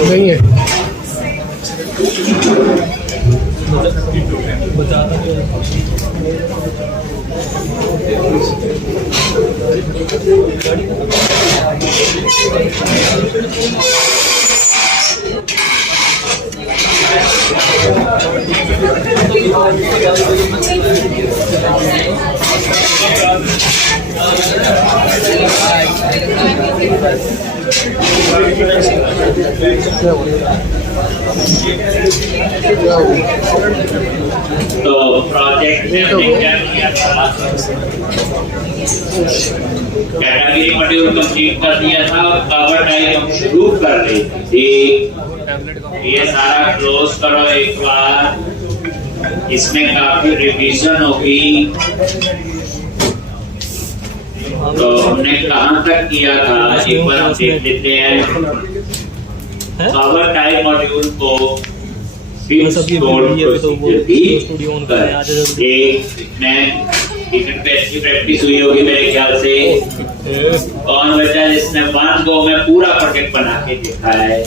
नहीं है तो प्रोजेक्ट में हमने क्या किया था, कैटेगरी मॉड्यूल कंप्लीट कर दिया था और कवर टाइप हम शुरू कर रहे थे। ये सारा क्लोज करो एक बार, इसमें काफी रिवीजन होगी। तो हमने कहाँ तक किया था एक बार हम देख लेते हैं। कवर टाइप मॉड्यूल को प्रैक्टिस हुई होगी मेरे ख्याल से। कौन बचा जिसने 5 गो में पूरा प्रोजेक्ट बना के देखा है?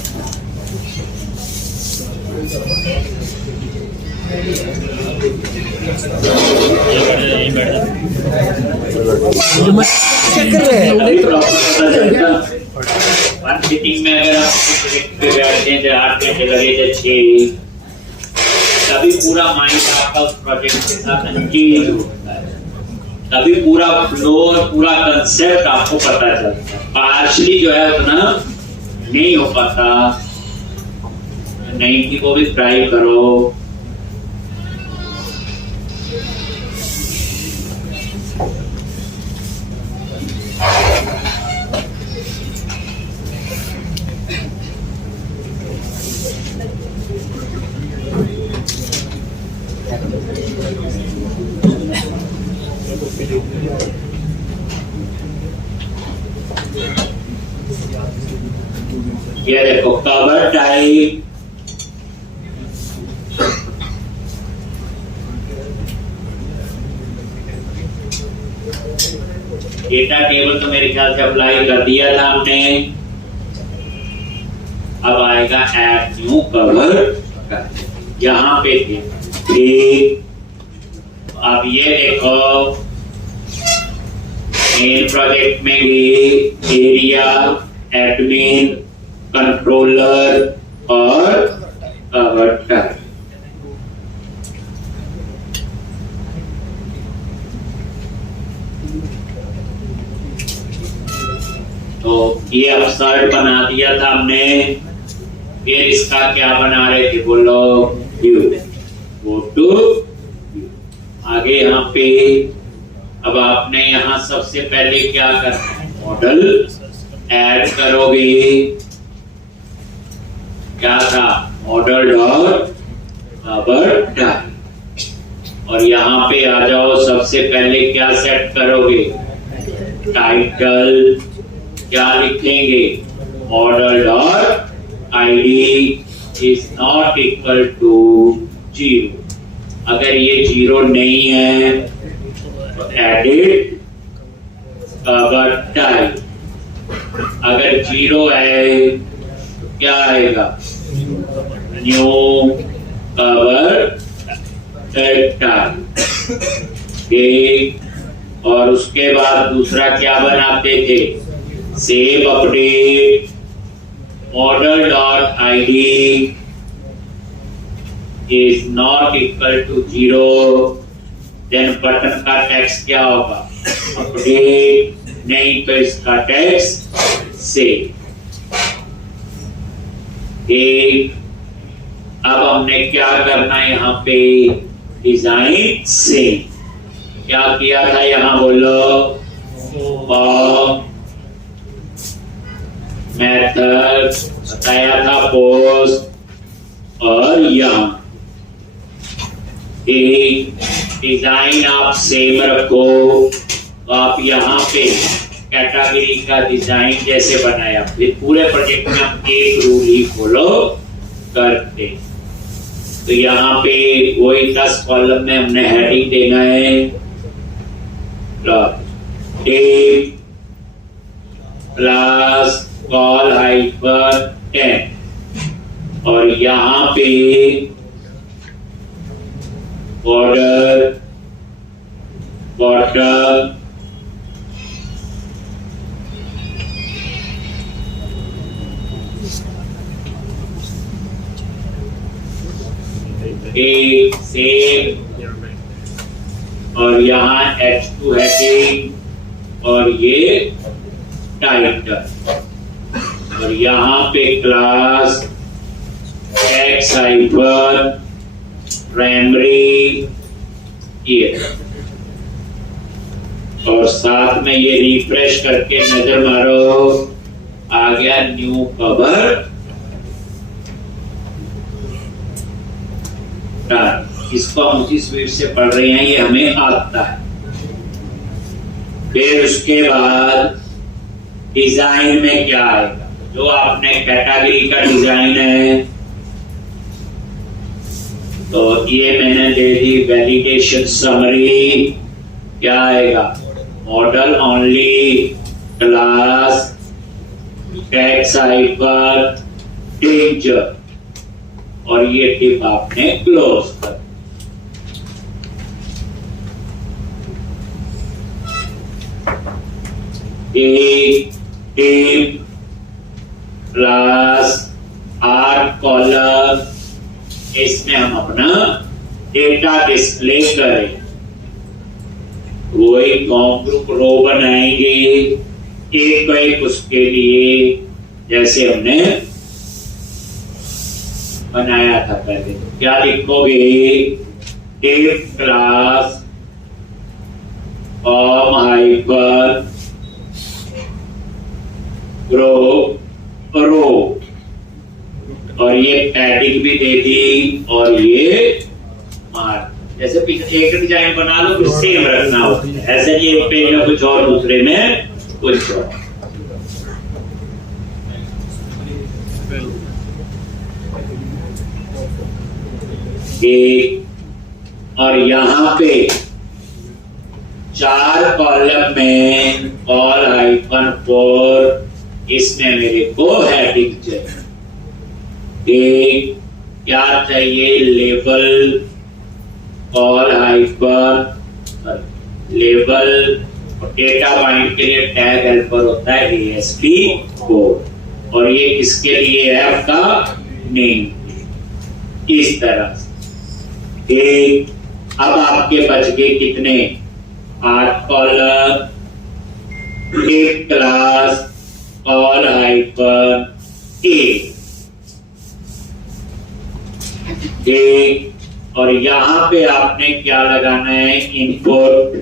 वन सिटिंग में अगर आप प्रोजेक्ट पे बैठते हैं 8 घंटे लगे थे 6, तभी पूरा माइंड आपका उस प्रोजेक्ट के साथ एंगेज होता है, तभी पूरा फ्लो और पूरा कंसेप्ट आपको पता चलता है। पार्शली जो है उतना नहीं हो पाता। नहीं की को भी ट्राई करो। ये देखो कवर टाइप, डेटा टेबल तो मेरे ख्याल से अप्लाई कर दिया था हमने। अब आएगा ऐड न्यू कवर, यहाँ पे थे। अब ये देखो मेन प्रोजेक्ट में भी एरिया, एडमिन, कंट्रोलर और कवर टाइप। तो ये अपसाइड बना दिया था हमने। फिर इसका क्या बना रहे थे बोलो? View, go to view. आगे यहाँ पे अब आपने यहाँ सबसे पहले क्या करना है? मॉडल ऐड करोगे। क्या था? Model dot cover type. और यहाँ पे आ जाओ, सबसे पहले क्या सेट करोगे? टाइटल। क्या लिखेंगे? Model dot ID is not equal to 0। अगर ये 0 नहीं है तो एडिट कवर टाइप। अगर 0 है तो क्या आएगा? New cover type. और उसके बाद दूसरा क्या बनाते थे? Save update model dot ID is not equal to 0। Then button का टेक्स्ट क्या होगा? अपडेट। नहीं तो इसका टेक्स्ट सेव। अब हमने क्या करना है यहाँ पे? डिजाइन से क्या किया था? यहाँ बोलो मेथड बताया था, पोस्ट। और यहाँ डिजाइन आप सेम रखो। तो आप यहाँ पे कैटेगरी का डिजाइन जैसे बनाया, फिर पूरे प्रोजेक्ट में हम एक रूल ही फॉलो करते। तो यहाँ पे वही 10 कॉलम में हमने हेडिंग देना है। क्लास कॉल हाइफन 10 और यहाँ पे बॉर्डर बॉटम एक सेम और यहाँ H2 हैडिंग और ये टाइटल और यहाँ पे क्लास X हाइफन प्राइमरी ये और साथ में ये रिफ्रेश करके नजर मारो आ गया न्यू कवर। इसको हम उसी स्पीड से पढ़ रहे हैं, ये हमें आता है। फिर उसके बाद डिजाइन में क्या आएगा, जो आपने कैटेगरी का डिजाइन है तो ये मैंने दे दी वैलिडेशन समरी। क्या आएगा, model only class tax hyper danger और ये टिप आपने क्लोज कर। एक टिप क्लास आर्ट कॉलम, इसमें हम अपना डेटा डिस्प्ले करें। वही कॉम ग्रुप रो बनाएंगे एक एक उसके लिए जैसे हमने बनाया था पहले। क्या लिखोगे, टिप क्लास कॉम हाइपर रो और ये पैडिंग भी दे दी और ये मार्क। जैसे पीछे एक डिजाइन बना लो फिर सेम रखना होता है, ऐसे नहीं एक पेज में कुछ और दूसरे में कुछ और। और यहाँ पे 4 कॉलम में कॉल हाइफन 4 इसमें मेरे को हेडिंग चाहिए। क्या चाहिए, लेबल कॉल हाइफन लेबल और डेटा बाइंड के लिए टैग हेल्पर होता है ASP4 और ये किसके लिए है, आपका नेम। इस तरह से अब आपके बच गए कितने, 8 कॉलम, एक क्लास कॉल हाइफन A और यहाँ पे आपने क्या लगाना है, इनपुट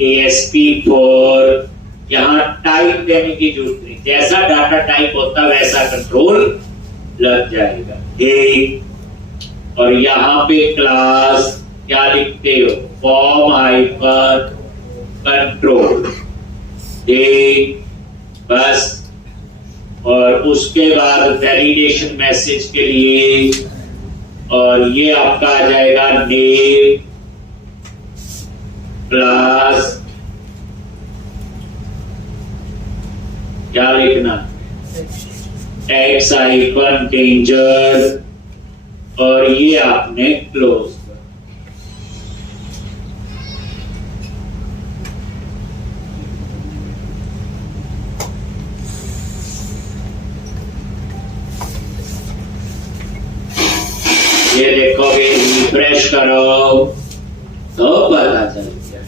ASP4। यहाँ टाइप देने की जरूरत नहीं, जैसा डाटा टाइप होता वैसा कंट्रोल लग जाएगा। और यहाँ पे क्लास क्या लिखते हो, फॉर्म हाइपर कंट्रोल बस। और उसके बाद वैलिडेशन मैसेज के लिए और ये आपका आ जाएगा नेम क्लास क्या लिखना, टैक्स हाइफन डेंजर और ये आपने क्लोज कर। ये देखोगे, रिफ्रेश करो तो पता चलेगा।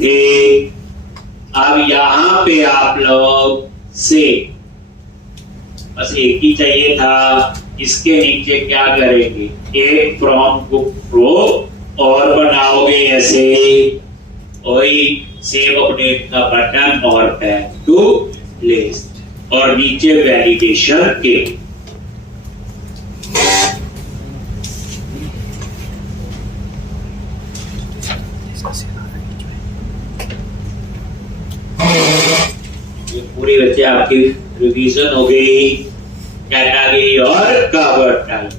अब यहाँ पे आप लोग से बस एक ही चाहिए था, इसके नीचे क्या करेंगे, एक फ्रॉम बुक प्रो और बनाओगे ऐसे, वही सेव अपडेट का बटन और बैक टू लिस्ट और नीचे वैलिडेशन के। ये पूरी बच्चे आपकी रिवीजन हो गई कैटेगरी और कवर टाइप।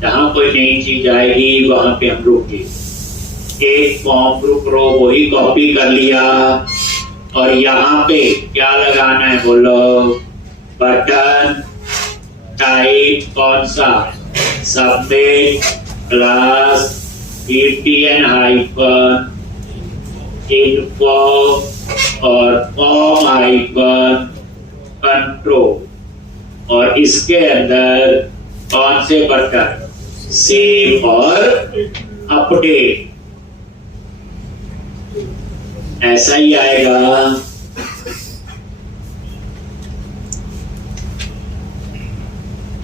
जहां कोई नई चीज आएगी वहां पे हम रुके। एक फॉर्म ग्रुप रो वही कॉपी कर लिया और यहाँ पे क्या लगाना है बोलो, बटन टाइप कौन सा, submit plus BTN hyphen info और फॉर्म हाइफन कंट्रोल, और इसके अंदर कौन से बटन, सेव और अपडेट, ऐसा ही आएगा।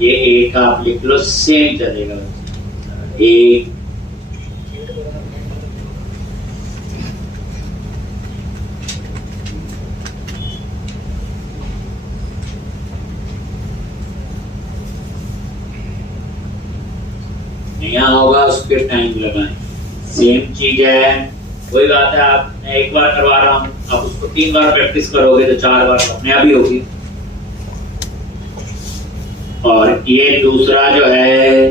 ये एक आप लिख लो, सेम चलेगा। एक नया होगा उसके टाइम लगाएं, सेम चीज है, कोई बात है। आप मैं एक बार करवा रहा हूं, आप उसको 3 बार प्रैक्टिस करोगे तो 4 बार अपने आप ही होगी। और ये दूसरा जो है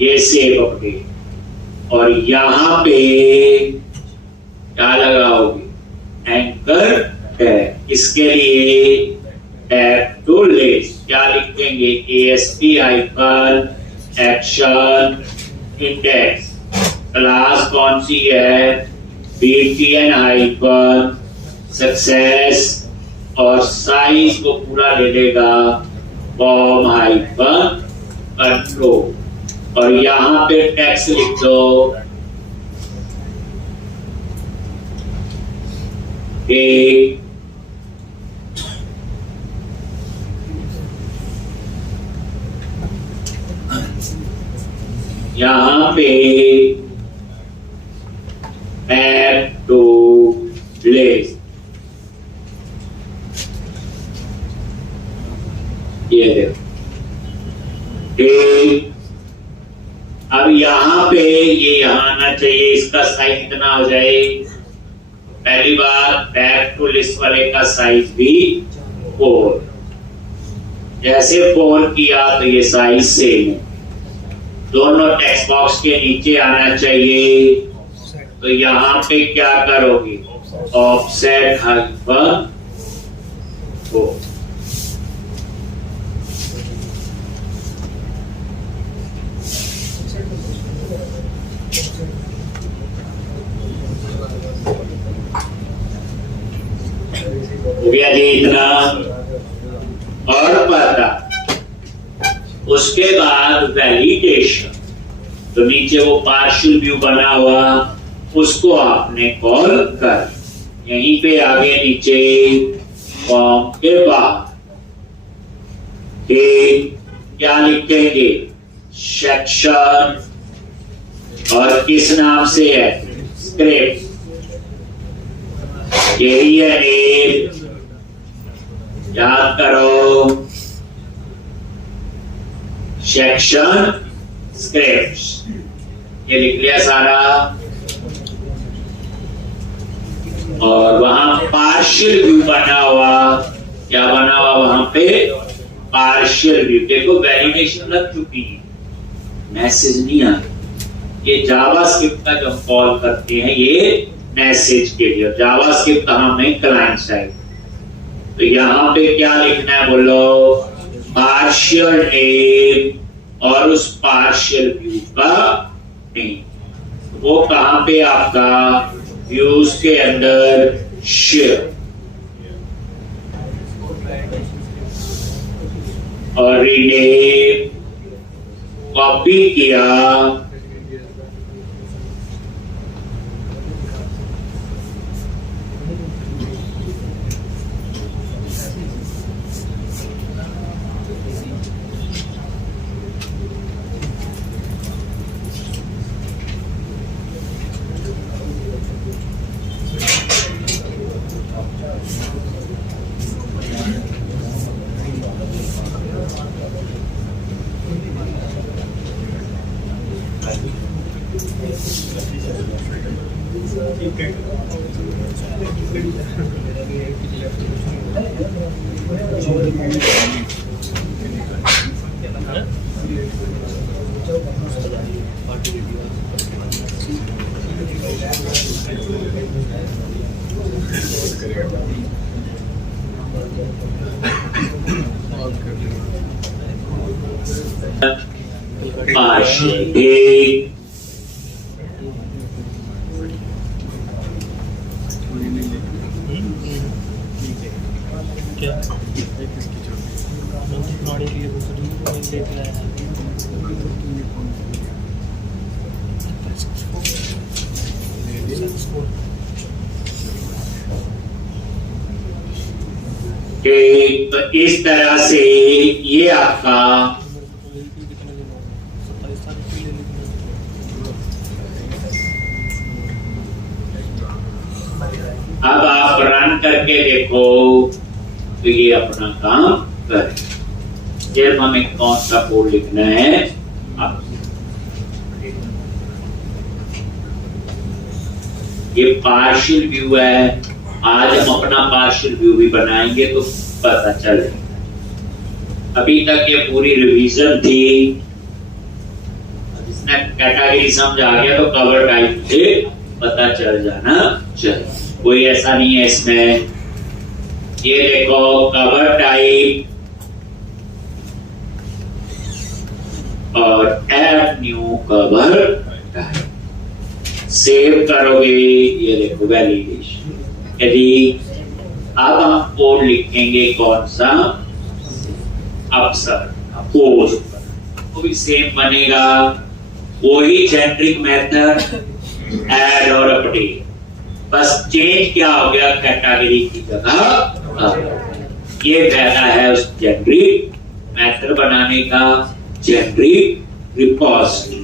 ये सेव अपडेट, और यहाँ पे क्या लगाओगे, एंकर टैग। इसके लिए टैग टू लिस्ट क्या लिख देंगे, ASP hyphen action index, class कौन सी है, BTN हाइफन सक्सेस, और साइज को पूरा ले लेगा फॉर्म हाइफन कंट्रोल, और यहाँ पे टेक्स्ट लिख दो, एक यहाँ पे add to list, ये देखो ठीक। अब यहाँ पे ये यहाँ आना चाहिए, इसका साइज कितना हो जाए, पहली बार बैक टू लिस्ट वाले का साइज भी 4, जैसे 4 किया तो ये साइज सेम है, दोनों टेक्स्ट बॉक्स के नीचे आना चाहिए। तो यहाँ पे क्या करोगे, ऑफसेट हाइफन 4, हो गया जी इतना। और पता उसके बाद वैलिडेशन, तो नीचे वो पार्शियल व्यू बना हुआ उसको आपने कॉल कर, यहीं पे आगे नीचे फॉर्म के बाद क्या लिखेंगे, सेक्शन, और किस नाम से है, स्क्रिप्ट, यही है नेम, याद करो, सेक्शन स्क्रिप्ट्स, ये लिख लिया सारा। और वहां पार्शियल व्यू बना हुआ, क्या बना हुआ वहां पे, पार्शियल व्यू, देखो वैलिडेशन लग चुकी है, मैसेज नहीं आया। ये जावास्क्रिप्ट का जब कॉल करते हैं ये मैसेज के लिए, जावास्क्रिप्ट कहां में, क्लाइंट साइड। तो यहाँ पे क्या लिखना है बोलो, पार्शियल नेम और उस पार्शियल व्यू का नेम, वो कहां पे आपका, व्यूज के अंदर शेयर, और रीनेम कॉपी किया, partial A तो इस तरह से ये आपका अब आप रन करके देखो तो ये अपना काम करे। फिर हमें कौन सा कोड लिखना है अब ये पार्शियल व्यू है। आज हम अपना पार्शियल व्यू भी बनाएंगे तो पता चलेगा। अभी तक ये पूरी रिवीजन थी। जिसने कैटेगरी समझ आ गया तो कवर टाइप से पता चल जाना चाहिए। कोई ऐसा नहीं है इसमें। ये देखो कवर टाइप और add new cover type save करोगे। ये देखो वैलिडेशन। यदि अब हम कोड लिखेंगे कौन सा अप्सर पोस्ट वो भी सेम बनेगा। वही जेनरिक मेथड ऐड और अपडेट। बस चेंज क्या हो गया कैटेगरी की जगह ये फायदा है उस जेनरिक मेथड बनाने का जेनरिक रिपोजिटरी।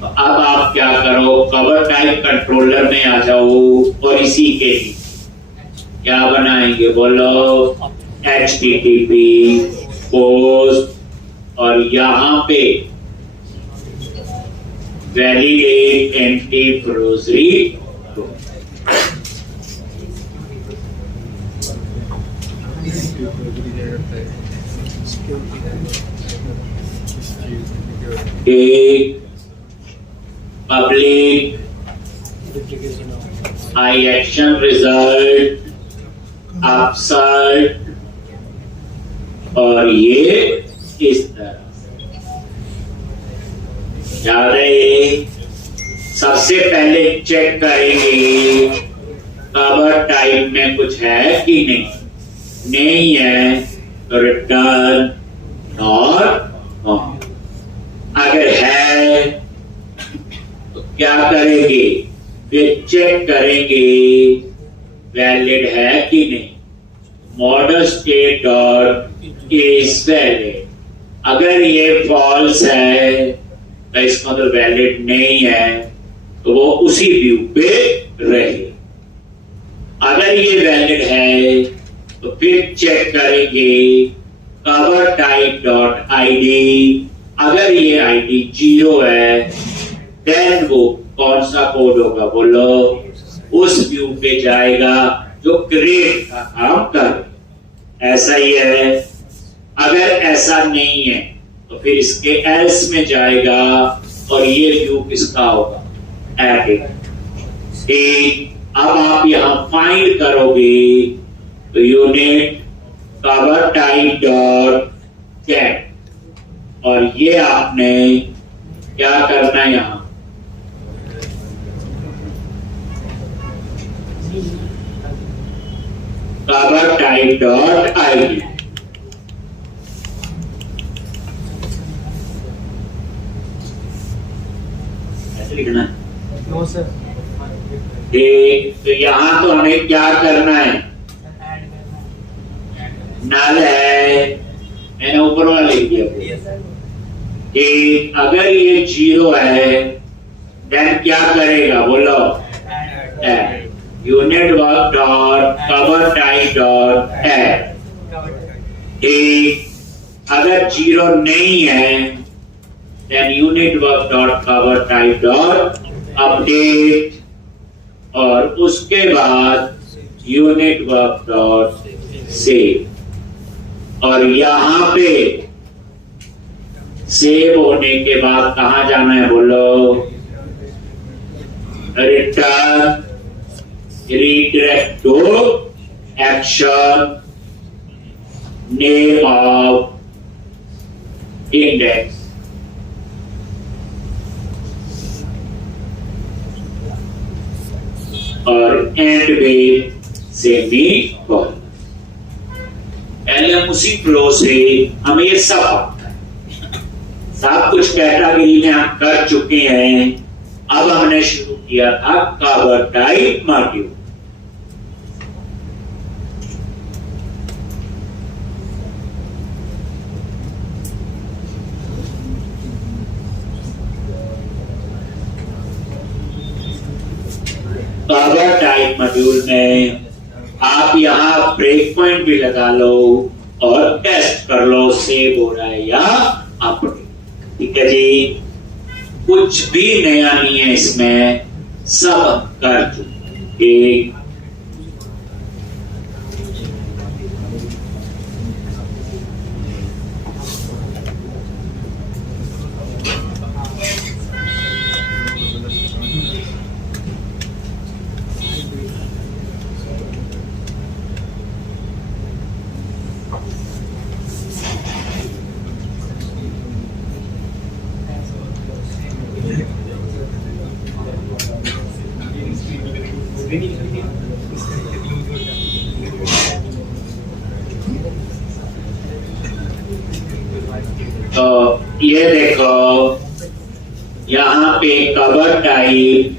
तो अब आप क्या करो कवर टाइप कंट्रोलर में आ जाओ और इसी के लिए क्या बनाएंगे बोलो HTTP पोस्ट और यहां पे वैलिडेट एंटी फ्रोजरी एक पब्लिक आई एक्शन रिजल्ट अपसर्ट और ये इस तरह याद है। सबसे पहले चेक करेंगे कवर टाइप में कुछ है कि नहीं है तो रिटर्न और अगर है तो क्या करेंगे फिर चेक करेंगे वैलिड है कि नहीं। Model state dot is valid. अगर ये फॉल्स है तो इसका मतलब वैलिड नहीं है तो वो उसी व्यू पे रहे। अगर ये वैलिड है तो फिर चेक करेंगे कवर टाइप डॉट आईडी। अगर ये आईडी 0 है देन वो कौन सा कोड होगा बोलो उस व्यू पे जाएगा जो क्रिएट का काम कर। ऐसा ही है। अगर ऐसा नहीं है तो फिर इसके एल्स में जाएगा और ये व्यू किसका होगा एडिट। अब आप यहां फाइंड करोगे तो unit cover type dot get और ये आपने क्या करना है यहां कवर टाइप डॉट आईडी। ऐसे लिखना है नो सर। तो यहां तो हमें क्या करना है नल है मैंने ऊपर वाला लिख दिया कि अगर ये 0 है देन क्या करेगा बोलो unit work dot cover type dot add. अगर 0 नहीं है then unit work dot cover type dot update और उसके बाद यूनिट वर्क डॉट सेव। और यहां पे सेव होने के बाद कहां जाना है बोलो return redirect to action, name of index, और एंड में सेमीकोलन। पहले हम उसी फ्लो से हमें ये सब आता है, सब कुछ कैटेगरी में हम कर चुके हैं। अब हमने शुरू किया था cover type module. Cover type module में आप यहाँ ब्रेक पॉइंट भी लगा लो और टेस्ट कर लो सेव हो रहा है या अपडेट। ठीक है जी, कुछ भी नया नहीं है इसमें, सब कर चुके। तो ये देखो यहाँ पे cover type,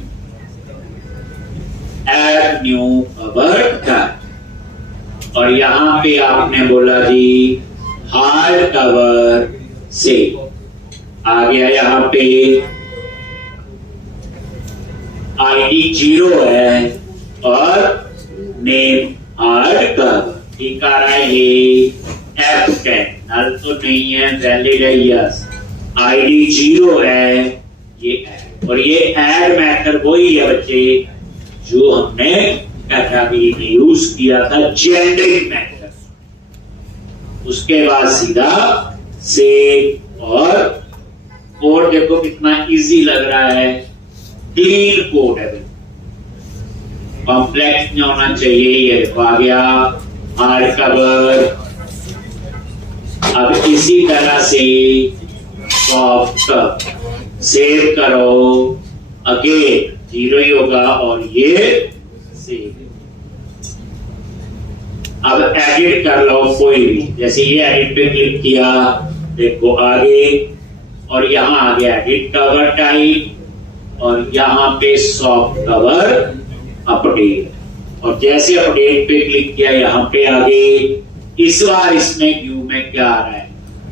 add new cover type, और यहाँ पे आपने बोला जी हार्ड कवर से आ गया। यहाँ पे आईडी 0 है और नेम हार्ड कवर, ठीक आ रहा है। ये F10 नल तो नहीं है, वैलिड है, यस। आईडी 0 है, ये ऐड, और ये ऐड मेथड वही है बच्चे जो हमने कैटेगरी में यूज किया था, जेंडरिंग मेथड। उसके बाद सीधा सेव, और कोड देखो कितना इजी लग रहा है, क्लीन कोड है, कॉम्प्लेक्स नहीं होना चाहिए। ये देखो आ गया हार्ड कवर। अब इसी तरह से सॉफ्ट सेव करो, अगेन 0 ही होगा, और ये सेव। अब एडिट कर लो कोई भी, जैसे ये एडिट पे क्लिक किया, देखो आगे, और यहाँ आ गया एडिट कवर टाइप, और यहाँ पे सॉफ्ट कवर अपडेट, और जैसे अपडेट पे क्लिक किया यहाँ पे आगे। इस बार इसमें व्यू में क्या आ रहा है,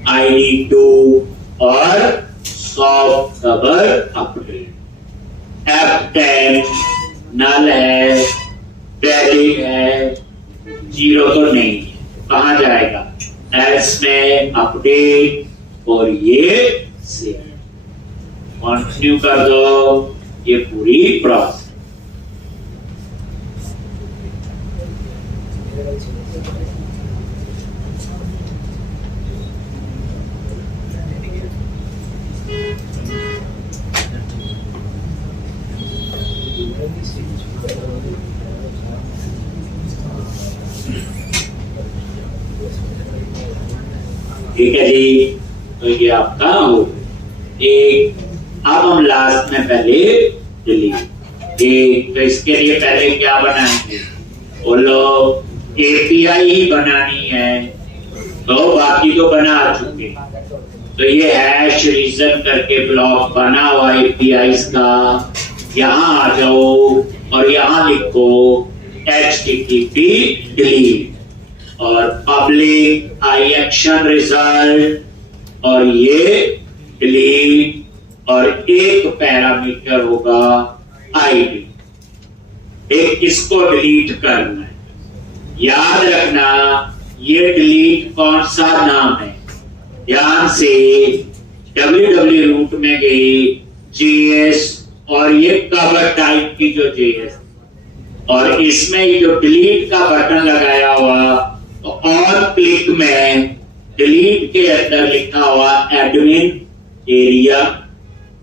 आईडी 2 और सॉफ्ट कवर अपडेट। F10 नल है, वैलिड है, 0 तो नहीं है, कहां जाएगा एल्स में अपडेट, और ये सेव। कंटिन्यू कर दो ये पूरी प्रोसेस। ठीक है जी, तो ये आपका हो एक। अब हम लास्ट में पहले डिलीट, एक तो इसके लिए पहले क्या बनाएंगे, बोलो एपीआई ही बनानी है, तो बाकी तो बना चुके। तो ये हैश रीजन करके ब्लॉक बना हुआ एपीआई का, यहाँ आ जाओ और यहाँ लिखो http डिलीट, और पब्लिक आई एक्शन रिजल्ट, और ये डिलीट, और एक पैरामीटर होगा आईडी, एक इसको डिलीट करना है। याद रखना ये डिलीट कौन सा नाम है, ध्यान से www रूट में गई JS, और ये कवर टाइप की जो JS, और इसमें जो डिलीट का बटन लगाया हुआ, तो ऑन क्लिक में डिलीट के अंदर लिखा हुआ admin area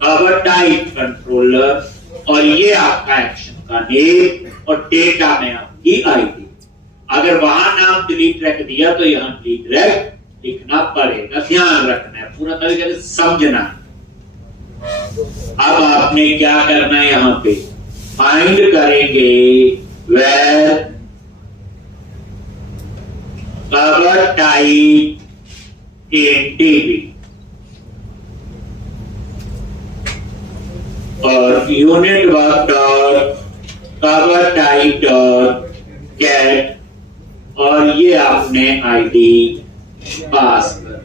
cover type controller, और ये आपका एक्शन का नेम, और डेटा में आपकी आईडी। अगर वहां नाम डिलीट रख दिया तो यहाँ डिलीट रख लिखना पड़ेगा, ध्यान रखना है, पूरा तरीके से समझना। अब आपने क्या करना है, यहाँ पे फाइंड करेंगे where cover type in TB और unit work dot cover type dot get, और ये आपने आईडी पास कर।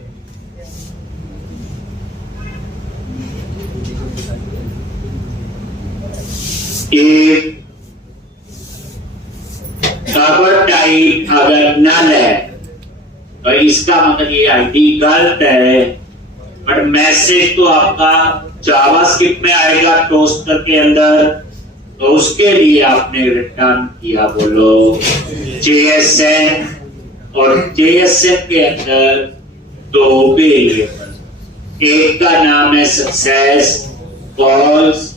एक कवर टाइप अगर नल है तो इसका मतलब ये आईडी गलत है, बट मैसेज तो आपका जावास्क्रिप्ट में आएगा टोस्टर के अंदर, तो उसके लिए आपने रिटर्न किया बोलो JSN, और JSN के अंदर दो वेरिएबल, एक का नाम है सक्सेस कॉल्स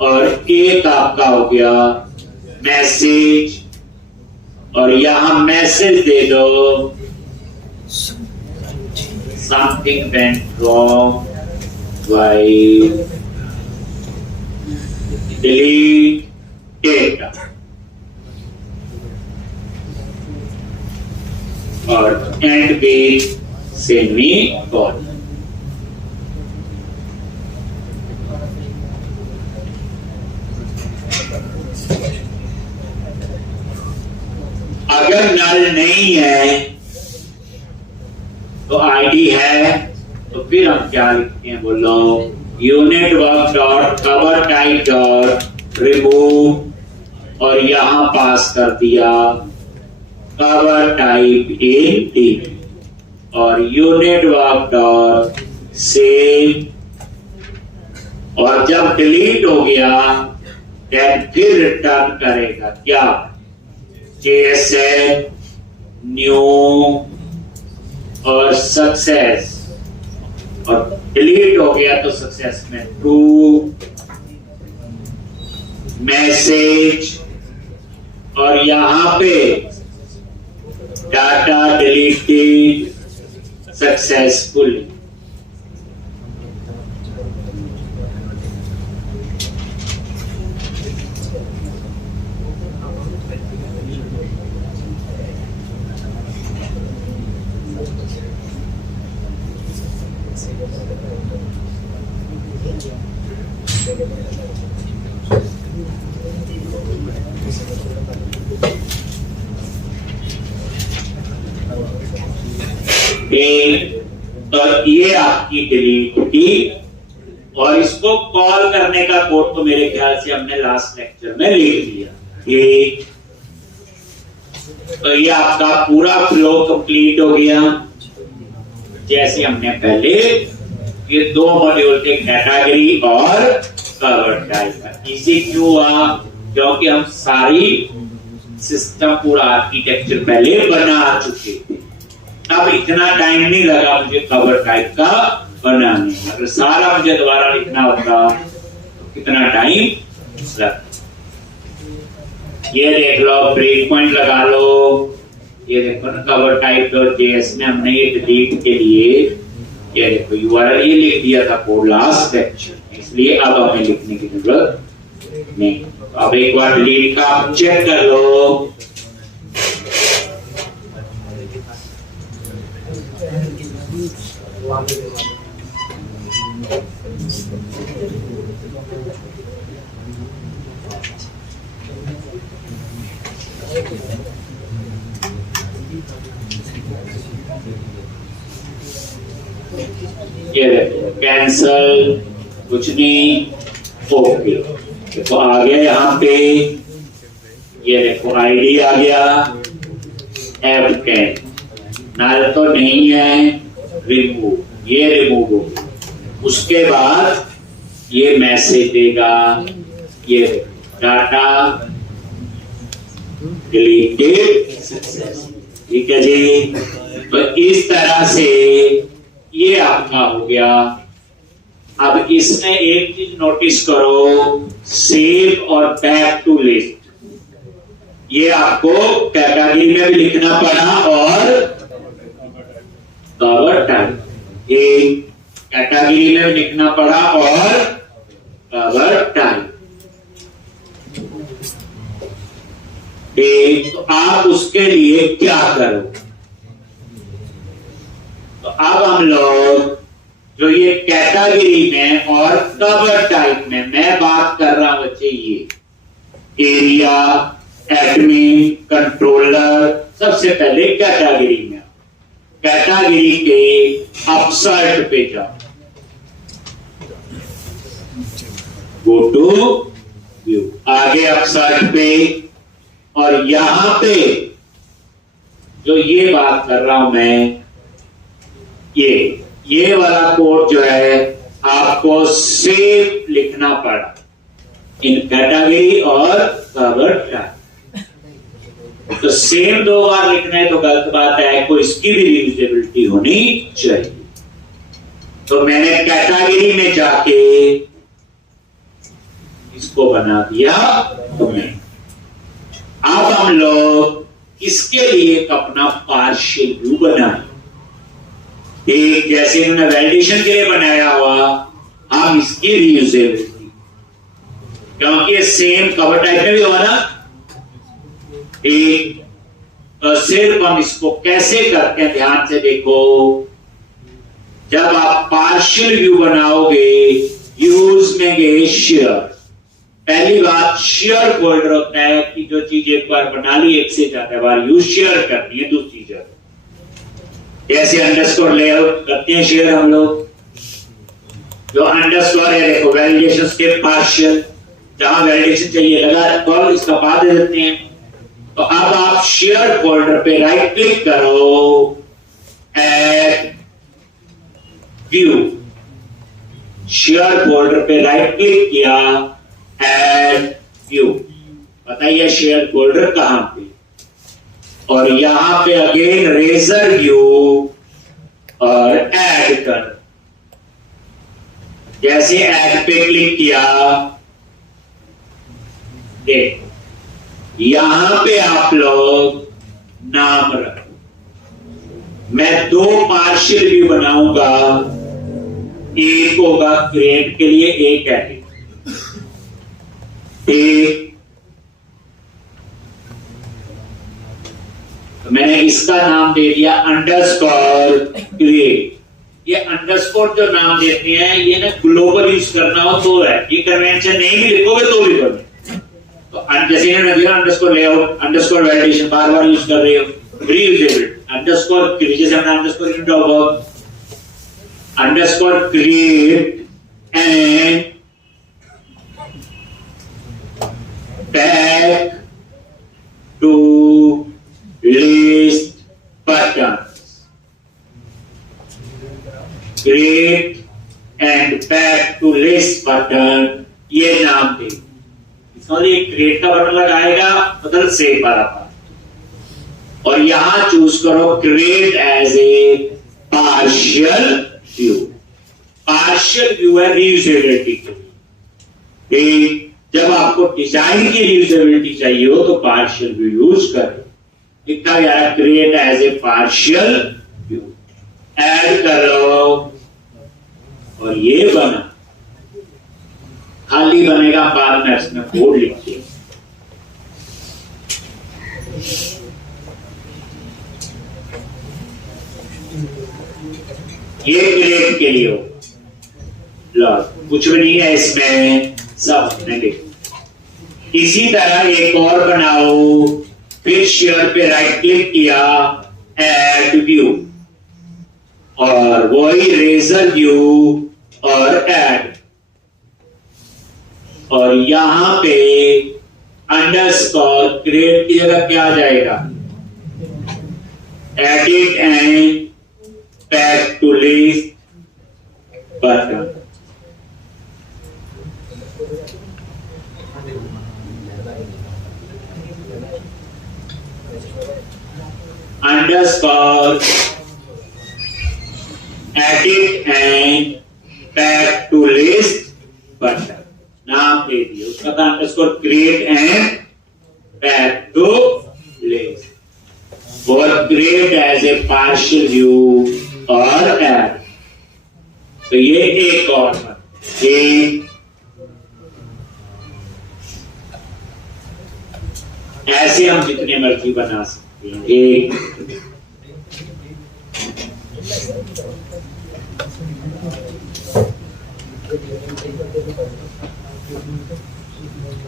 और एक आपका हो गया मैसेज, और यहां मैसेज दे दो something went wrong while delete data, और end with semicolon। अगर नल नहीं है तो आईडी है, तो फिर हम क्या लिखते हैं बोलो, unit work dot cover type dot remove, और यहां पास कर दिया कवर टाइप इन टीबी, और यूनिट वर्क डॉट सेव, और जब डिलीट हो गया देन फिर रिटर्न करेगा क्या, JSN न्यू और सक्सेस, और डिलीट हो गया तो सक्सेस में ट्रू मैसेज, और यहां पे डाटा डिलीटेड सक्सेसफुली। तो ये आपकी डिलीट की, और इसको कॉल करने का कोड तो मेरे ख्याल से हमने लास्ट लेक्चर में लिख दिया। ठीक, तो ये आपका पूरा फ्लो कंप्लीट हो गया। जैसे हमने पहले ये दो मॉड्यूल थे, कैटेगरी और कवर टाइप। इसी क्यों हुआ, क्योंकि हम सारी सिस्टम पूरा आर्किटेक्चर पहले बना चुके थे, अब इतना टाइम नहीं लगा मुझे कवर टाइप का बनाने। अगर सारा मुझे दोबारा लिखना होता तो कितना टाइम लगता। ये देख लो, ब्रेक पॉइंट लगा लो, ये देखो ना कवर टाइप डॉट जेएस में हमने ये डिलीट के लिए ये देखो यूआरएल ये लिख दिया था कोड लास्ट लेक्चर, इसलिए अब हमें लिखने की जरूरत नहीं। अब एक बार डिलीट का आप चेक कर लो। ये देखो कैंसल, कुछ नहीं, ओके। देखो आ गया यहाँ पे, ये देखो आईडी आ गया, F10 नल तो नहीं है, रिमूव, ये रिमूव हो। उसके बाद ये मैसेज देगा, ये डाटा डिलीटेड सक्सेस। ठीक है जी, तो इस तरह से ये आपका हो गया। अब इसमें एक चीज नोटिस करो, सेव और बैक टू लिस्ट, ये आपको कैटेगरी में भी लिखना पड़ा और कवर टाइप, ये कैटेगरी में भी लिखना पड़ा और कवर टाइप। तो आप उसके लिए क्या करो, तो अब हम लोग जो ये कैटेगरी में और कवर टाइप में मैं बात कर रहा हूं बच्चे, ये एरिया, एडमिन, कंट्रोलर, सबसे पहले कैटेगरी में, कैटेगरी के अपसर्ट पे जाओ, गो टू व्यू, आगे अपसर्ट पे, और यहां पे जो ये बात कर रहा हूं मैं, ये वाला कोड जो है आपको सेम लिखना पड़ा इन कैटेगरी और कवर टाइप। तो सेम 2 बार लिखना है तो गलत बात है, कोई इसकी भी रीयूजेबिलिटी होनी चाहिए। तो मैंने कैटेगरी में जाके इसको बना दिया तुम्हें। अब हम लोग इसके लिए एक अपना पार्शियल व्यू बनाए, एक जैसे इन्होंने वैलिडेशन के लिए बनाया हुआ, हम इसकी रीयूजेबिलिटी, क्योंकि ये सेम कवर टाइप में भी होगा ना, एक सिर्फ हम इसको कैसे करते हैं ध्यान से देखो। जब आप पार्शियल व्यू बनाओगे यूज में गए शेयर, पहली बात शेयर फोल्डर होता है कि जो चीज एक बार बना ली एक से ज्यादा बार यूज शेयर करनी है दूसरी जगह, जैसे अंडरस्कोर लेआउट करते हैं शेयर हम लोग, जो अंडरस्कोर है देखो वैलिडेशन के पार्शियल, जहां वैलिडेशन चाहिए लगा कॉल इसका बाद दे देते हैं। तो अब आप शेयर फोल्डर पे राइट क्लिक करो, ऐड व्यू, शेयर फोल्डर पे राइट क्लिक किया, ऐड व्यू, बताइए शेयर फोल्डर कहां पे, और यहां पे अगेन रेजर व्यू और ऐड कर, जैसे ऐड पे क्लिक किया, देख यहां पे आप लोग नाम रखो, मैं 2 पार्शियल व्यू बनाऊंगा, एक होगा क्रिएट के लिए, एक एडिट, एक मैंने इसका नाम दे दिया अंडरस्कोर क्रिएट। ये अंडरस्कोर जो नाम देते हैं ये ना ग्लोबल यूज करना हो तो है, ये कन्वेंशन नहीं भी लिखोगे तो भी बने। तो जैसे इन्होंने दिया अंडरस्कोर लेआउट, अंडरस्कोर वैलिडेशन, बार बार यूज कर रहे हो, रीयूजेबल, अंडरस्कोर जैसे हमने underscore unit of underscore create and tag to list buttons, create and back to list button, ये नाम दे, इसमें एक क्रिएट का बटन लगाएगा बदल सेव वाला पार्ट, और यहां चूज करो create as a partial view. Partial view है रीयूजेबिलिटी के लिए, जब आपको डिजाइन की रीयूजेबिलिटी चाहिए हो तो पार्शियल व्यू यूज करें। लिखा गया है create as a partial view, add कर लो और ये बना, खाली बनेगा बाद में इसमें कोड लिखिए। ये क्रिएट के लिए हो, कुछ भी नहीं है इसमें, सब नेगेटिव। इसी तरह एक और बनाओ, फिर शेयर पे राइट क्लिक किया, ऐड व्यू, और वही रेजर व्यू और ऐड, और यहां पे अंडरस्कोर क्रिएट की जगह क्या आ जाएगा, edit and back to list button. Underscore edit and back to list button नाम दे दिया, उसका था underscore create and back to grade as a partial view और एड। तो ये एक और एक ऐसे हम जितने मर्जी बना सकते हैं। एक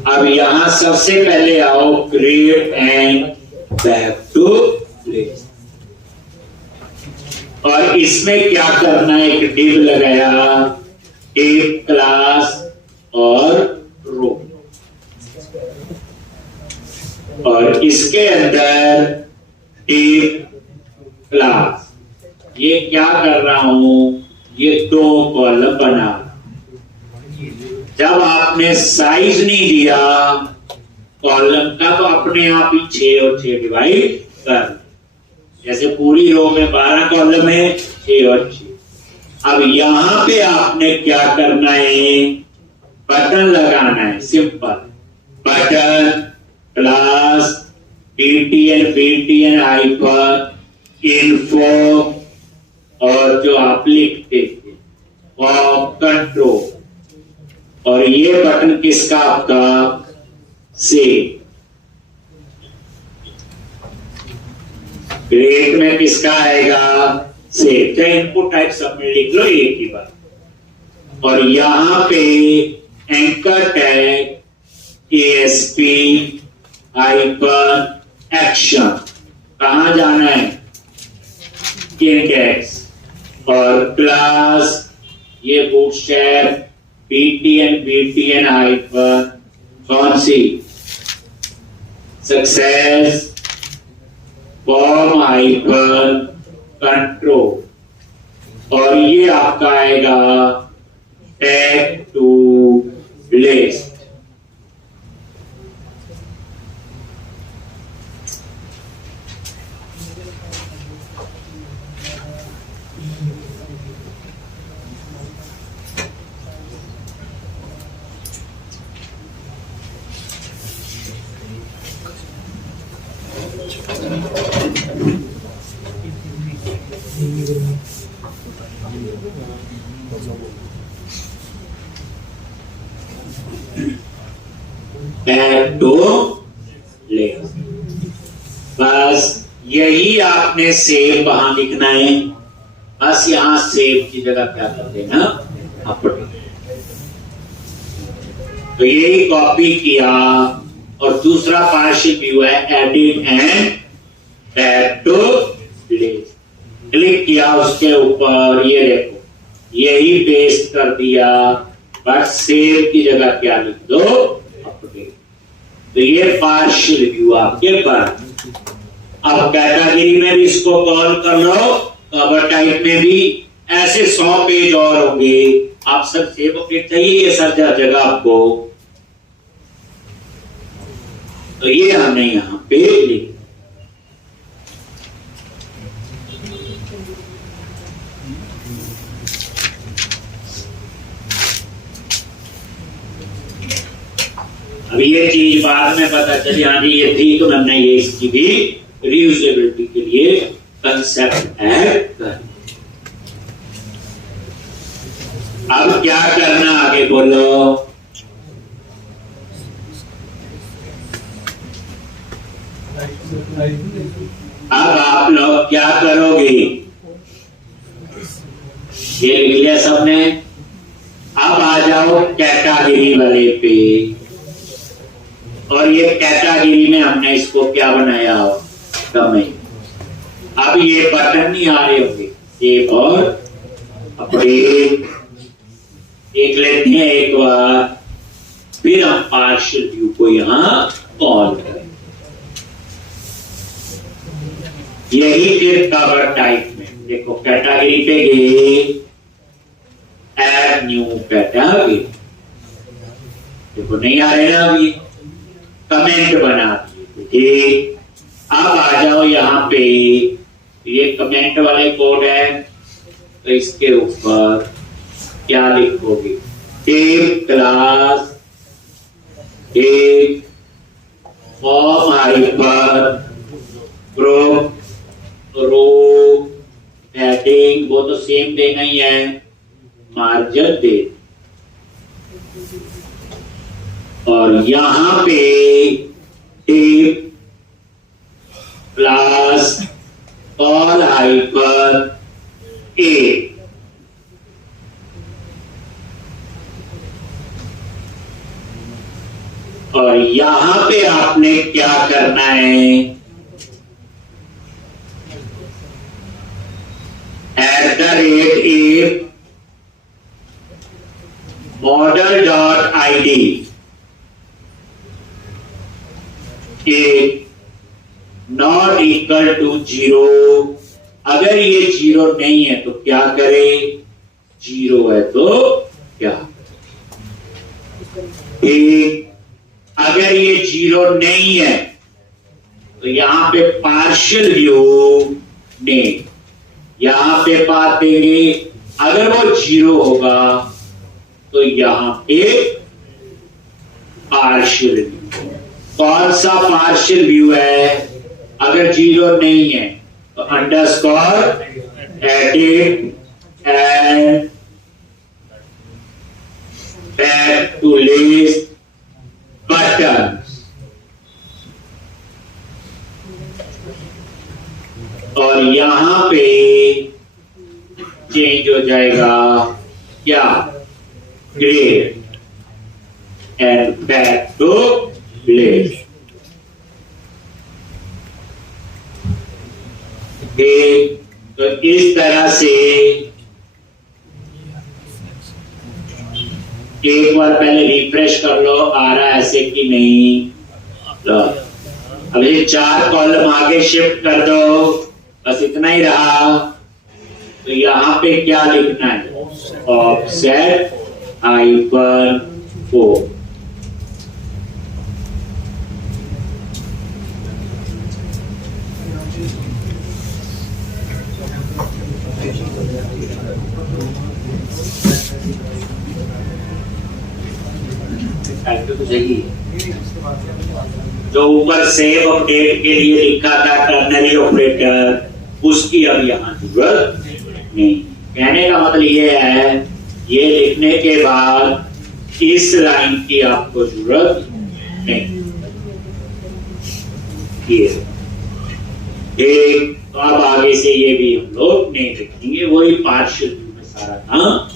अब यहां सबसे पहले आओ create and back to place. और इसमें क्या करना है, एक डिव लगाया, एक क्लास और रो, और इसके अंदर एक क्लास। ये क्या कर रहा हूं, ये दो कॉलम बना। जब आपने साइज नहीं दिया कॉलम का तो अपने आप ही 6 और 6 डिवाइड कर, जैसे पूरी रो में 12 कॉलम है, 6 और 6। अब यहां पे आपने क्या करना है, बटन लगाना है, simple button class BTN hyper info, और जो आप लिखते थे कंट्रोल, और ये बटन किसका, आपका सेव। ग्रेड में किसका आएगा, सेव। चाहे इनपुट टाइप सबमिट लिख लो एक ही बार। और यहां पे anchor tag ASP hyper action, कहां जाना है, इंडेक्स, और क्लास ये बूटस्ट्रैप बीटीएन हाइपर कौन सी, सक्सेस फॉर्म हाइपर कंट्रोल, और ये आपका आएगा tag to list. Add to list। बस यही आपने सेव कहां लिखना है, बस यहां सेव की जगह क्या कर देना, अपडेट। तो यही कॉपी किया, और दूसरा पार्शियल व्यू है edit and add to list. Click किया उसके ऊपर, ये देखो यही पेस्ट कर दिया, बस सेव की जगह क्या लिख दो, अपडेट। तो ये पार्शियल व्यू आपके पास। अब कैटेगरी में भी इसको कॉल कर लो, कवर टाइप में भी ऐसे 100 पेज और होंगे। आप सब सेव अपडेट चाहिए ये सब जगह आपको, तो ये हमने यहां पे लिख। अब ये चीज बाद में पता चली, हाँ जी ये थी, तो हमने ये इसकी भी रीयूजेबिलिटी के लिए कंसेप्ट ऐड कर। अब क्या करना आगे बोलो, अब आप लोग क्या करोगे, ये लिख लिया सबने। अब आ जाओ कैटेगरी वाले पे, और ये कैटेगरी में हमने इसको क्या बनाया हो, कमेंट। अब ये बटन नहीं आ रहे होंगे, सेव और अपडेट एक लेते हैं एक बार, फिर हम पार्शियल व्यू को यहां कॉल करें। यही फिर कवर टाइप में देखो, कैटेगरी पे गए, ऐड न्यू कैटेगरी, देखो नहीं आ रहे ना, अभी कमेंट बना दिए। अब आ जाओ यहाँ पे, ये कमेंट वाले कोड है, तो इसके ऊपर क्या लिखोगे, एक क्लास एक फॉर्म हाइपर ग्रुप रो हेडिंग वो तो सेम देना ही है, मार्जिन दे, और यहां पे टिप प्लस ऑल हाइपर ए, और यहां पे आपने क्या करना है, @a model.id not equal to 0। अगर ये 0 नहीं है तो क्या करे, 0 है तो क्या, अगर ये 0 नहीं है तो यहां पे पार्शियल व्यू नहीं, यहां पे बात देंगे, अगर वो 0 होगा तो यहां पे पार्शियल व्यू। कौन सा पार्शियल व्यू है, अगर 0 नहीं है तो underscore edit and back to list button, और यहां पे चेंज हो जाएगा क्या, grade and back to list. तो इस तरह से एक बार पहले रिफ्रेश कर लो, आ रहा है ऐसे कि नहीं, लो अब ये 4 कॉलम आगे शिफ्ट कर दो, बस इतना ही रहा। तो यहां पे क्या लिखना है, ऑफसेट -4, तो सही है। जो ऊपर सेव अपडेट के लिए लिखा था टर्नरी ऑपरेटर, उसकी अब यहां जरूरत नहीं। कहने का मतलब ये है, ये लिखने के बाद इस लाइन की आपको जरूरत नहीं। ये तो अब आगे से ये भी हम लोग नहीं लिखेंगे, वही पार्शियल में सारा काम।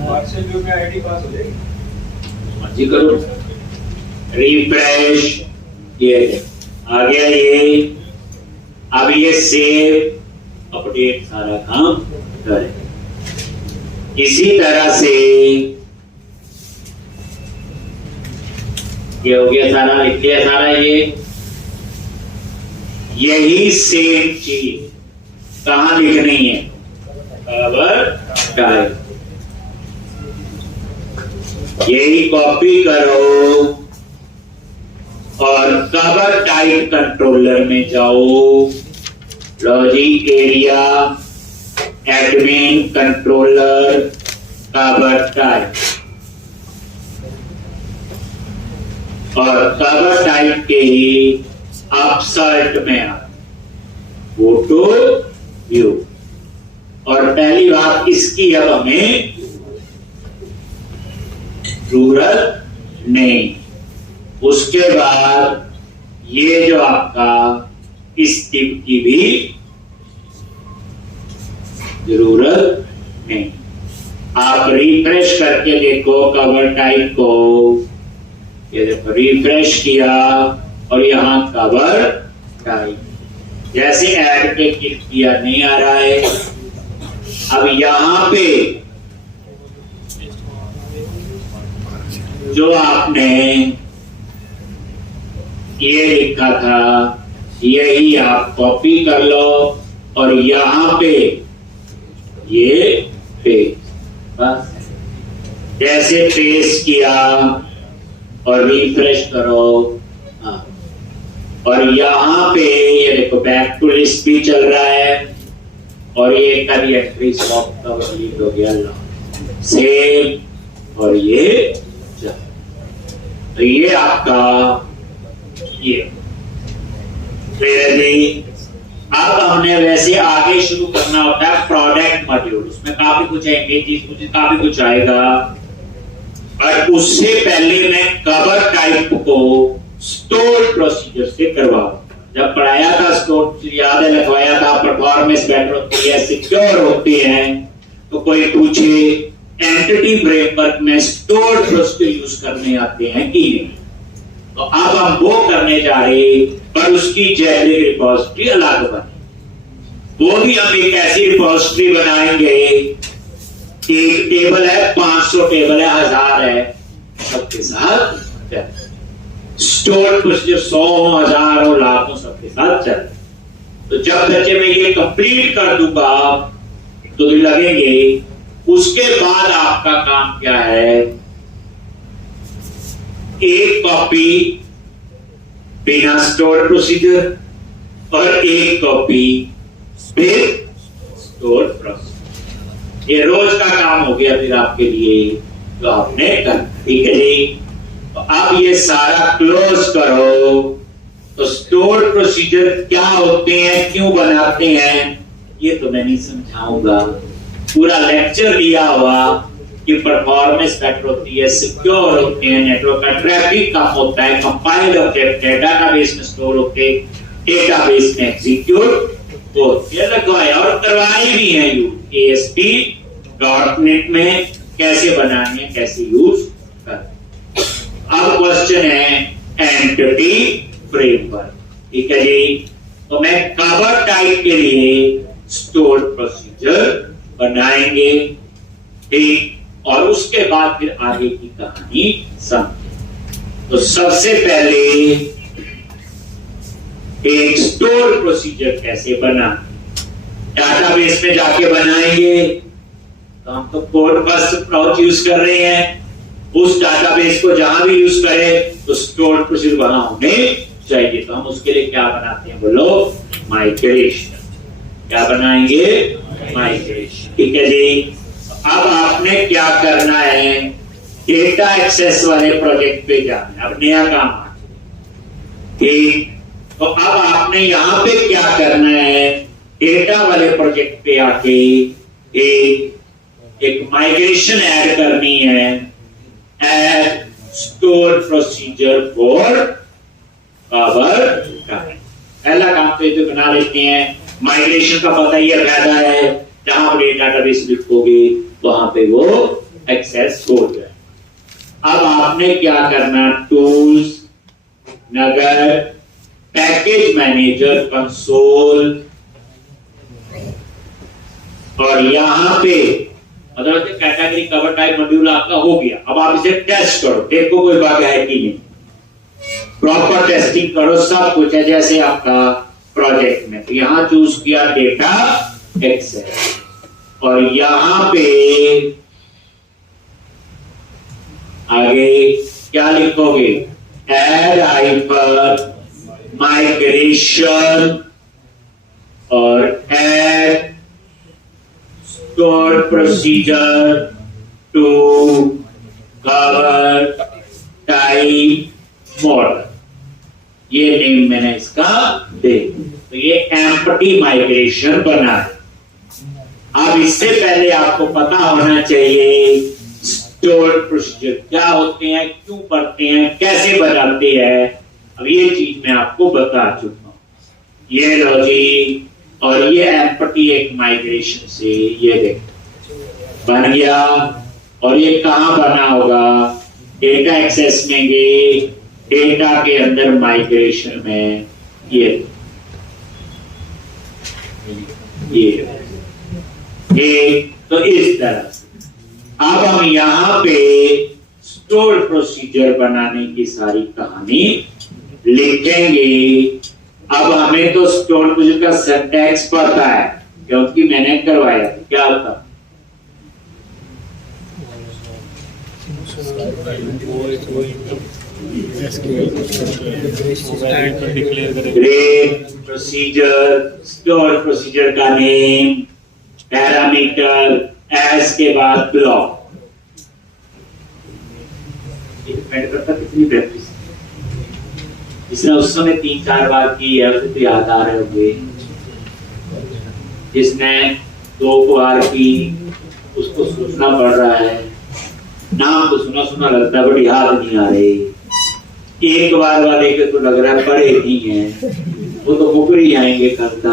पार्शियल व्यू में आईडी पास हो जाएगी, मर्जी करो, रिफ्रेश, ये आ गया ये। अब ये सेव अपडेट सारा काम करे। इसी तरह से ये हो गया सारा, लिख लिया सारा। ये यही सेम चीज कहां लिखनी है, कवर टाइप, यही कॉपी करो और कवर टाइप कंट्रोलर में जाओ, logic area admin controller cover type, और कवर टाइप के ही अपसर्ट में आ फोटो व्यू। और पहली बात, इसकी अब हमें जरूरत नहीं। उसके बाद ये जो आपका इस टिप की भी जरूरत नहीं। आप रिफ्रेश करके देखो कवर टाइप को, ये देखो रिफ्रेश किया और यहां कवर टाइप, जैसे ऐड पे क्लिक किया नहीं आ रहा है। अब यहां पे जो आपने ये लिखा था यही आप कॉपी कर लो और यहां पे ये पेस्ट, बस जैसे पेस्ट किया और रिफ्रेश करो। हाँ, और यहां पे ये देखो बैक टू लिस्ट भी चल रहा है, और ये कभी एंट्री स्टॉप का लीड हो गया सेम और ये तो ये आपका ये अब हमने वैसे आगे शुरू करना होता है प्रोडक्ट मॉड्यूल, उसमें काफी कुछ एंगेज मुझे काफी कुछ आएगा, और उससे पहले मैं कवर टाइप को स्टोर प्रोसीजर से करवाऊं। जब पढ़ाया था स्टोर याद है, लगवाया था परफॉर्मेंस बेटर होती है, सिक्योर होती है, तो कोई पूछे एंटिटी फ्रेमवर्क में स्टोर प्रोसीजर यूज करने आते हैं कि नहीं, तो अब हम वो करने जा रहे हैं, पर उसकी जेनेरिक रिपोजिटरी अलग बने। वो भी हम एक ऐसी रिपोजिटरी बनाएंगे, एक टेबल है 500 टेबल है 1000 है, सबके साथ स्टोर प्रोसीजर 100 1000 और लाखों सबके साथ चल। तो जब बच्चे में ये कंप्लीट कर दूंगा तो भी लगेंगे। उसके बाद आपका काम क्या है, एक कॉपी बिना स्टोर प्रोसीजर और एक कॉपी विद स्टोर प्रोसीजर। ये रोज का काम हो गया फिर आपके लिए, तो आपने कर, ठीक है जी। तो अब ये सारा क्लोज करो। तो स्टोर प्रोसीजर क्या होते हैं, क्यों बनाते हैं, ये तो मैं नहीं समझाऊंगा। पूरा लेक्चर दिया हुआ कि परफॉर्मेंस बेटर होती है, सिक्योर होते हैं, नेटवर्क का ट्रैफिक कम होता है, कंपाइल्ड ऑब्जेक्ट है, डाटाबेस में स्टोर होते, डेटाबेस में एग्जीक्यूट होते हैं, लगवाया और करवाए भी हैं यूज। ASP.NET में कैसे बनाने, कैसे यूज कर। अब क्वेश्चन है एंटिटी फ्रेमवर्क, ठीक है जी। तो मैं कवर टाइप के लिए स्टोर प्रोसीजर बनाएंगे, ठीक, और उसके बाद फिर आगे की कहानी समझें। तो सबसे पहले एक स्टोर प्रोसीजर कैसे बना, डाटाबेस में जाके बनाएंगे। तो हम तो कोड बस अप्रोच यूज कर रहे हैं, उस डाटाबेस को जहां भी यूज करें तो स्टोर प्रोसीजर वहां होने चाहिए। तो हम उसके लिए क्या बनाते हैं, बोलो माइग्रेशन। क्या बनाएंगे, माइग्रेशन, ठीक है जी। अब आपने क्या करना है, डेटा एक्सेस वाले प्रोजेक्ट पे जाना है, अब नया काम, ठीक। तो अब आपने यहां पे क्या करना है, डेटा वाले प्रोजेक्ट पे आके एक माइग्रेशन ऐड करनी है, add store procedure for cover type. पहला काम तो ये बना लेते हैं, माइग्रेशन का पता ही फायदा है, जहां पर डेटाबेस लिखोगे वहां पे वो एक्सेस हो जाए। अब आपने क्या करना, टूल्स, नगर, पैकेज मैनेजर, कंसोल, और यहां पे मतलब कैटेगरी कवर टाइप मॉड्यूल आपका हो गया। अब आप इसे टेस्ट करो, देखो कोई बग है कि नहीं, प्रॉपर टेस्टिंग करो, सब कुछ है जैसे आपका प्रोजेक्ट में। तो यहां चूज किया डेटा एक्सेस, और यहां पे आगे क्या लिखोगे, ऐड हाइपर माइग्रेशन और add store procedure to cover type model. ये नेम मैंने इसका दे, तो ये एम्प्टी माइग्रेशन बना है। अब इससे पहले आपको पता होना चाहिए स्टोर प्रोसीजर क्या होते हैं, क्यों पढ़ते हैं, कैसे बनाते हैं। अब ये चीज मैं आपको बता चुका हूं। ये लो जी, और ये एम्प्टी एक माइग्रेशन से ये देख बन गया। और ये कहां बना होगा, डेटा एक्सेस में गए, डेटा के अंदर माइग्रेशन में ये तो इस तरह से अब हम यहाँ पे स्टोर प्रोसीजर बनाने की सारी कहानी लिखेंगे। अब हमें तो स्टोर प्रोसीजर का सिंटैक्स पता है क्योंकि मैंने करवाया था। क्या होता, प्रोसीजर, स्टोर प्रोसीजर का नेम, पैरामीटर एस के बाद ब्लॉक। डिपेंड करता कितनी प्रैक्टिस, जिसने उस समय 3-4 बार की है उसे तो याद आ रहे होंगे, जिसने 2 बार की उसको सोचना पड़ रहा है, नाम तो सुना सुना लगता है बट याद नहीं आ रही। एक बार वाले के तो लग रहा है पढ़े नहीं है, वो तो ऊपर ही आएंगे करता।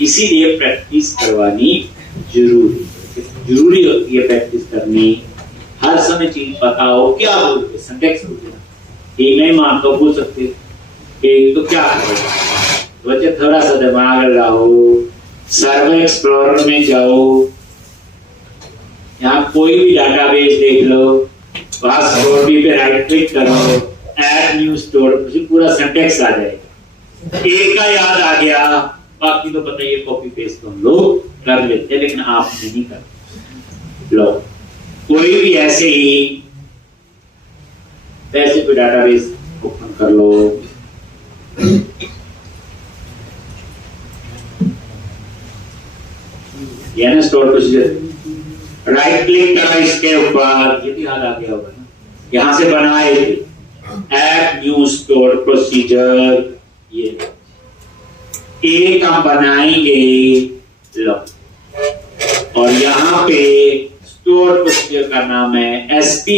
इसीलिए प्रैक्टिस करवानी जरूरी होती है, प्रैक्टिस करनी। हर समय चीज पता हो, क्या बोलते सिंटेक्स एक नहीं मानता बोल सकते, एक तो क्या करेगा बच्चे, थोड़ा सा दिमाग लगाओ, सर्वर एक्सप्लोरर में जाओ, यहाँ कोई भी डाटाबेस देख लो, पासवर्ड पे राइट क्लिक करो, ऐड न्यू स्टोर, पूरा सिंटेक्स आ जाएगा। एक का याद आ गया, बाकी तो पता ये कॉपी पेस्ट हम लोग कर लेते हैं, लेकिन आप नहीं करते। लो कोई भी ऐसे ही वैसे कोई डाटाबेस ओपन कर लो, ये ना स्टोर प्रोसीजर, राइट क्लिक करा इसके ऊपर, ये भी याद आ गया होगा ना, यहां से बनाए ऐड न्यू स्टोर प्रोसीजर, ये एक हम बनाएंगे। लो और यहाँ पे स्टोर प्रोसीजर का नाम है sp_,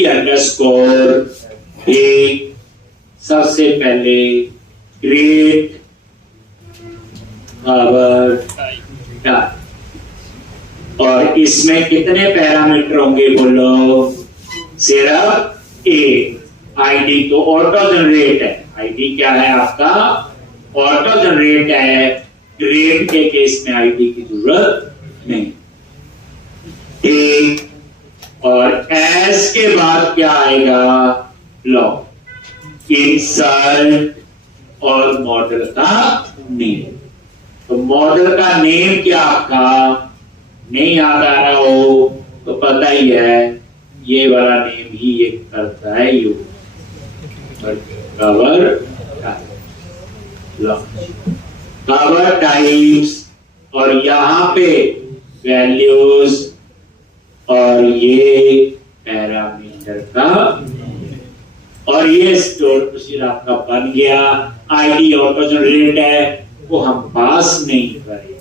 एक सबसे पहले ग्रेट खबर टाइप, और इसमें कितने पैरामीटर होंगे बोलो, सिर्फ एक। आईडी तो ऑटो जनरेट है, आईडी क्या है आपका, ऑटो जनरेट है, ग्रेड के केस में आईडी की जरूरत नहीं। ठीक, और एस के बाद क्या आएगा, लॉग, इंसर्ट और मॉडल का नेम। तो मॉडल का नेम क्या आपका नहीं याद आ रहा हो तो पता ही है, ये वाला नेम ही ये करता है, यू कवर कवर टाइप्स, और यहां पे वैल्यूज, और ये पैरामीटर का, और ये स्टोर प्रोसीजर आपका बन गया। आईडी ऑटो जनरेट है, वो हम पास नहीं करें,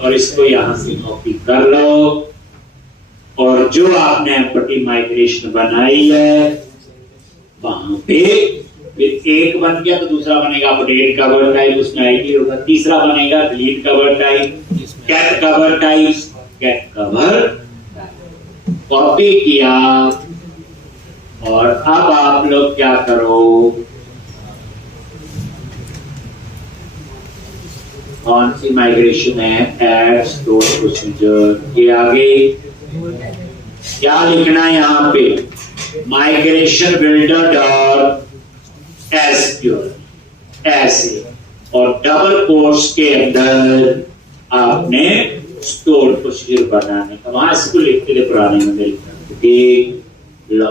और इसको यहां से कॉपी कर लो, और जो आपने एम्पटी माइग्रेशन बनाई है वहां पे फिर एक बन गया तो दूसरा बनेगा अपडेट कवर टाइप, उसमें आईडी होगा, तीसरा बनेगा delete cover type, get cover type, get cover copy किया। और अब आप लोग क्या करो, कौन सी माइग्रेशन है, ऐड स्टोर प्रोसीजर, ये आगे क्या लिखना है यहाँ पे, माइग्रेशन बिल्डर डॉट एसक्यूएल, ऐसे, और डबल कोट्स के अंदर आपने स्टोर प्रोसीजर बनाने का, वहां इसको लिखते थे पुराने में लिखना, ठीक, लो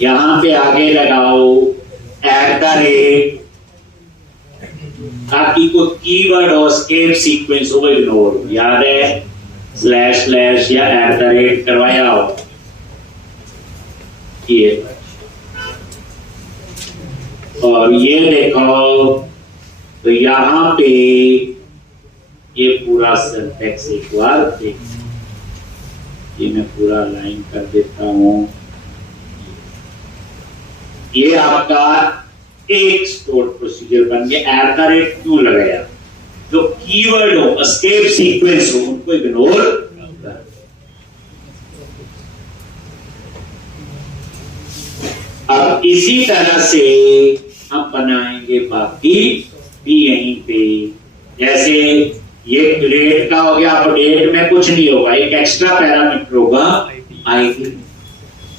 यहां पे आगे लगाओ @ ताकि कोई कीवर्ड और एस्केप सीक्वेंस हो, इग्नोर, याद है / या @ करवाया हो, ये, और ये देखो तो यहां पे ये पूरा सिंटैक्स एक बार देख, ये मैं पूरा लाइन कर देता हूं। ये आपका एक स्टोर प्रोसीजर बन गया। @ क्यों लगाया, जो कीवर्ड हो, एस्केप सीक्वेंस हो, उनको इग्नोर कर। अब इसी तरह से हम बनाएंगे बाकी भी यहीं पे, जैसे ये ग्रेड का हो गया, अपडेट में कुछ नहीं होगा, एक एक्स्ट्रा पैरामीटर होगा आईडी,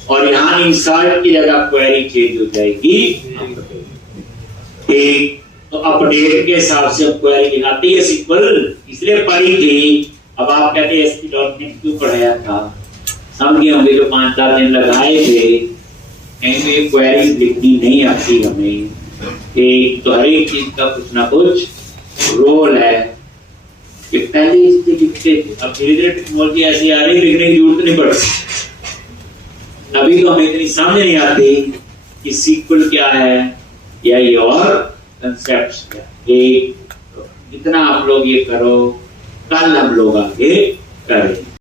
और यहां इंसर्ट की जगह क्वेरी चेंज हो जाएगी। ठीक, तो अपडेट के हिसाब से क्वेरी दिखाती है SQL इसलिए पढ़ी थी। अब आप कहते हैं ASP.NET क्यों पढ़ाया था, समझे होंगे जो 5-4 दिन लगाए थे। कहीं भी क्वेरी लिखनी नहीं आती हमें, कि तो हर एक चीज का कुछ ना कुछ रोल है कि पहले इससे लिखते थे, अब धीरे धीरे टेक्नोलॉजी ऐसी आ रही लिखने की जरूरत नहीं पड़ती। अभी तो हमें इतनी समझ नहीं आती कि SQL क्या है या ये और कंसेप्ट्स क्या है। जितना आप लोग ये करो, कल हम लोग आगे करें।